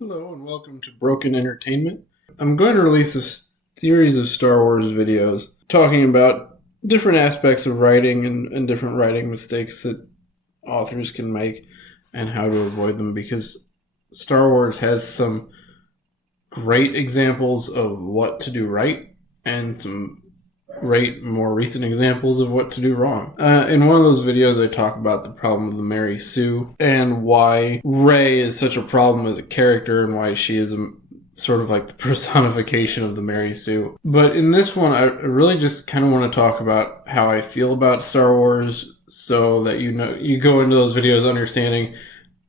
Hello and welcome to Broken Entertainment. I'm going to release a series of Star Wars videos talking about different aspects of writing and different writing mistakes that authors can make and how to avoid them, because Star Wars has some great examples of what to do right and some great, more recent examples of what to do wrong. In one of those videos, I talk about the problem of the Mary Sue and why Rey is such a problem as a character and why she is sort of like the personification of the Mary Sue. But in this one, I really just kind of want to talk about how I feel about Star Wars, so that you go into those videos understanding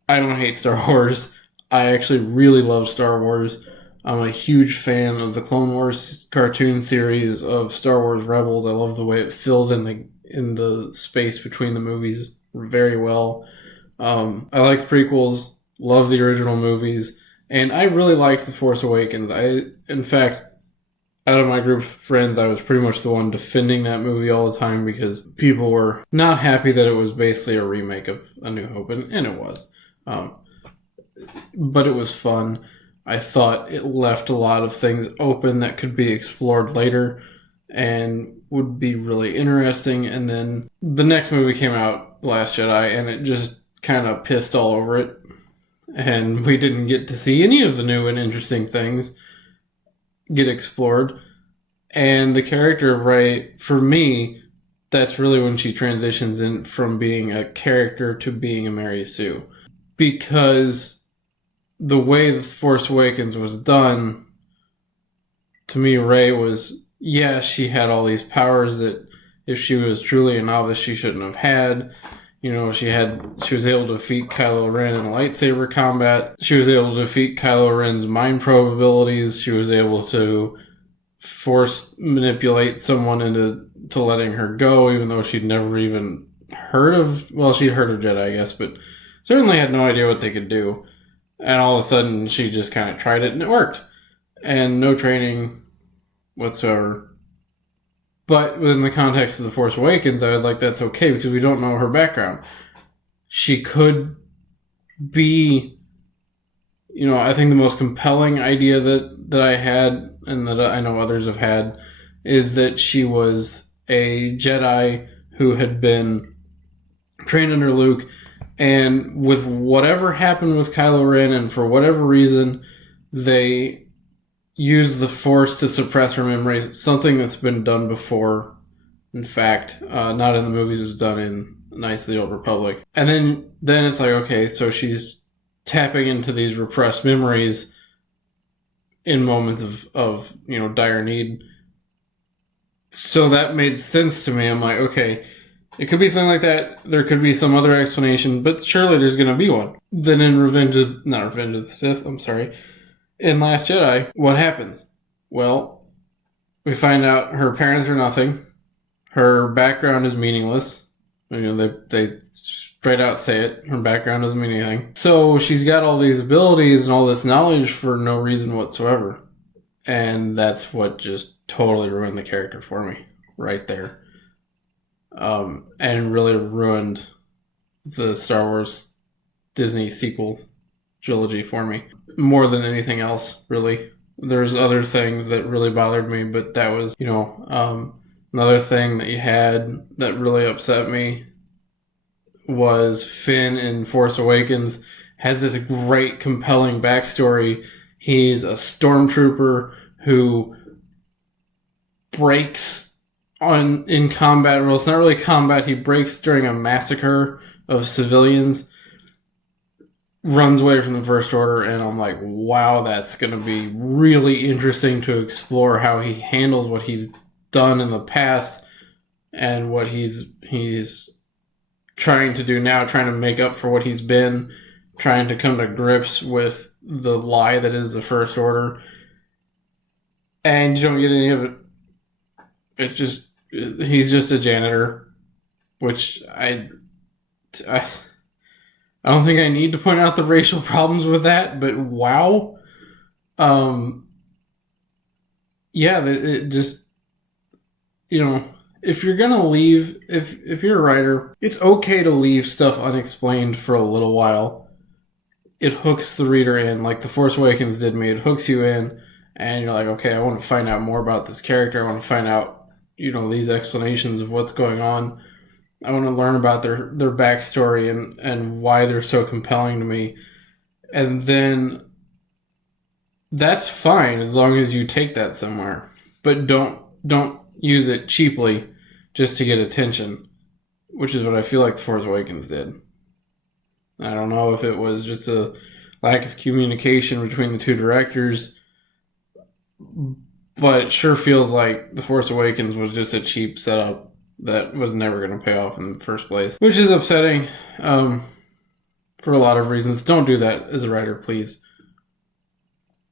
I don't hate Star Wars. I actually really love Star Wars. I'm a huge fan of the Clone Wars cartoon series, of Star Wars Rebels. I love the way it fills in the space between the movies very well. I like the prequels, love the original movies, and I really liked The Force Awakens. In fact, out of my group of friends, I was pretty much the one defending that movie all the time because people were not happy that it was basically a remake of A New Hope, and it was. But it was fun. I thought it left a lot of things open that could be explored later and would be really interesting. And then the next movie came out, Last Jedi, and it just kind of pissed all over it. And we didn't get to see any of the new and interesting things get explored. And the character of Rey, for me, that's really when she transitions in from being a character to being a Mary Sue. Because the way The Force Awakens was done, to me, Rey was, she had all these powers that if she was truly a novice, she shouldn't have had. You know, she was able to defeat Kylo Ren in lightsaber combat. She was able to defeat Kylo Ren's mind probe abilities. She was able to force manipulate someone into letting her go, even though she'd never even heard of, she'd heard of Jedi, I guess, but certainly had no idea what they could do. And all of a sudden, she just kind of tried it, and it worked. And no training whatsoever. But within the context of The Force Awakens, I was like, that's okay, because we don't know her background. She could be, I think the most compelling idea that I had, and that I know others have had, is that she was a Jedi who had been trained under Luke. And with whatever happened with Kylo Ren, and for whatever reason, they used the Force to suppress her memories, something that's been done before. In fact, not in the movies, it was done in Knights of the Old Republic. And then it's like, okay, so she's tapping into these repressed memories in moments of dire need. So that made sense to me. I'm like, okay, it could be something like that. There could be some other explanation, but surely there's going to be one. Then in not Revenge of the Sith, in Last Jedi, what happens? Well, we find out her parents are nothing. Her background is meaningless. They straight out say it. Her background doesn't mean anything. So she's got all these abilities and all this knowledge for no reason whatsoever. And that's what just totally ruined the character for me right there. And really ruined the Star Wars Disney sequel trilogy for me. More than anything else, really. There's other things that really bothered me, but that was, another thing that you had that really upset me was Finn in Force Awakens has this great, compelling backstory. He's a stormtrooper who breaks in combat. Well, it's not really combat. He breaks during a massacre of civilians, runs away from the First Order, and I'm like, wow, that's going to be really interesting to explore how he handles what he's done in the past and what he's trying to do now, trying to make up for what he's been, trying to come to grips with the lie that is the First Order. And you don't get any of it. He's just a janitor, which I don't think I need to point out the racial problems with that, but wow. It just, if you're gonna leave, if you're a writer, it's okay to leave stuff unexplained for a little while. it hooks the reader in, like The Force Awakens did me. It hooks you in, and you're like, okay, I want to find out more about this character. I want to find out, these explanations of what's going on. I want to learn about their backstory and why they're so compelling to me. And then that's fine as long as you take that somewhere. But don't use it cheaply just to get attention, which is what I feel like The Force Awakens did. I don't know if it was just a lack of communication between the two directors, but it sure feels like The Force Awakens was just a cheap setup that was never going to pay off in the first place, which is upsetting for a lot of reasons. Don't do that as a writer, please.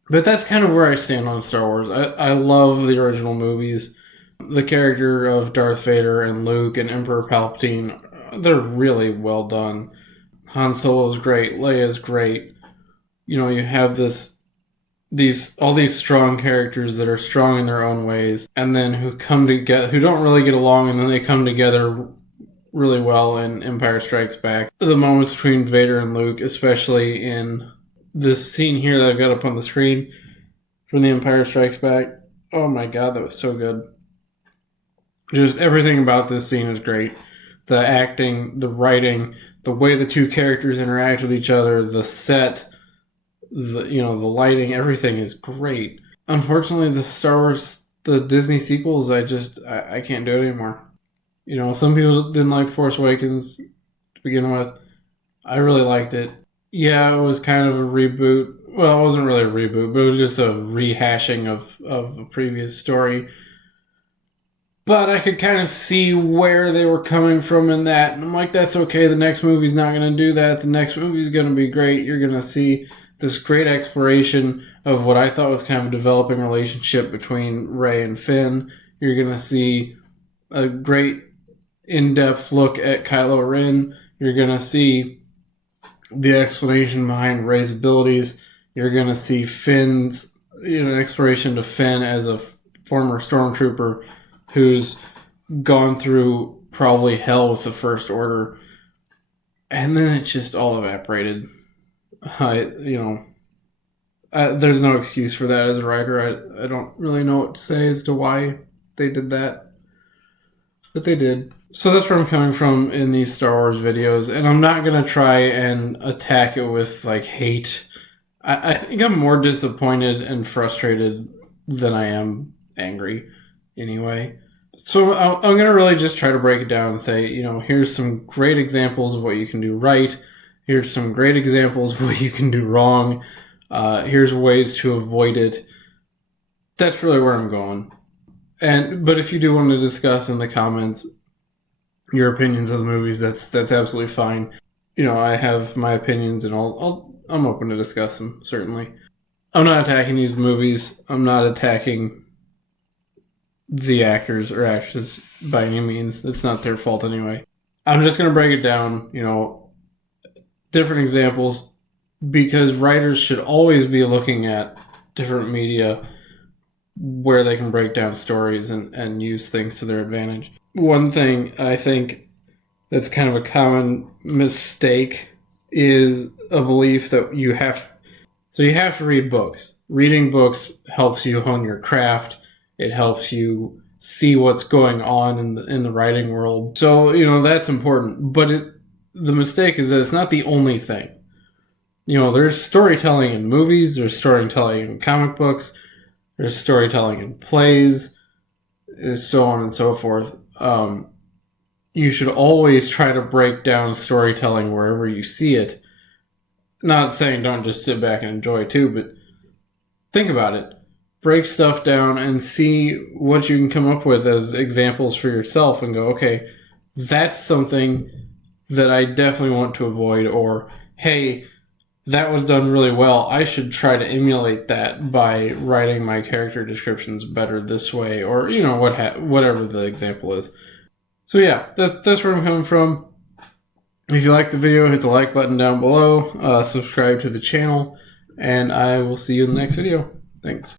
But that's kind of where I stand on Star Wars. I love the original movies. The character of Darth Vader and Luke and Emperor Palpatine, they're really well done. Han Solo's great. Leia's great. You have all these strong characters that are strong in their own ways, and then who come together, who don't really get along, and then they come together really well in Empire Strikes Back. The moments between Vader and Luke, especially in this scene here that I've got up on the screen from The Empire Strikes Back. Oh my god, that was so good. Just everything about this scene is great. The acting, the writing, the way the two characters interact with each other, the set, the lighting, everything is great. Unfortunately, the Disney sequels, I can't do it anymore. Some people didn't like The Force Awakens to begin with. I really liked it. Yeah, it was kind of a reboot. Well, it wasn't really a reboot, but it was just a rehashing of a previous story. But I could kind of see where they were coming from in that. And I'm like, that's okay. The next movie's not going to do that. The next movie's going to be great. You're going to see this great exploration of what I thought was kind of a developing relationship between Rey and Finn. You're going to see a great in-depth look at Kylo Ren. You're going to see the explanation behind Rey's abilities. You're going to see Finn's, an exploration to Finn as a former Stormtrooper who's gone through probably hell with the First Order. And then it just all evaporated. There's no excuse for that as a writer. I don't really know what to say as to why they did that. But they did. So that's where I'm coming from in these Star Wars videos. And I'm not going to try and attack it with, hate. I think I'm more disappointed and frustrated than I am angry anyway. So I'm going to really just try to break it down and say, here's some great examples of what you can do right. Here's some great examples of what you can do wrong. Here's ways to avoid it. That's really where I'm going. But if you do want to discuss in the comments your opinions of the movies, that's absolutely fine. I have my opinions, and I'm open to discuss them, certainly. I'm not attacking these movies. I'm not attacking the actors or actresses by any means. It's not their fault anyway. I'm just going to break it down, different examples, because writers should always be looking at different media where they can break down stories and use things to their advantage. One thing I think that's kind of a common mistake is a belief that you have to read books. Reading books helps you hone your craft. It helps you see what's going on in the writing world. So, that's important. But the mistake is that it's not the only thing. There's storytelling in movies, there's storytelling in comic books, there's storytelling in plays, so on and so forth. You should always try to break down storytelling wherever you see it. Not saying don't just sit back and enjoy it too, but think about it. Break stuff down and see what you can come up with as examples for yourself and go, okay, that's something that I definitely want to avoid, or, hey, that was done really well. I should try to emulate that by writing my character descriptions better this way, or, whatever the example is. So yeah, that's where I'm coming from. If you like the video, hit the like button down below, subscribe to the channel, and I will see you in the next video. Thanks.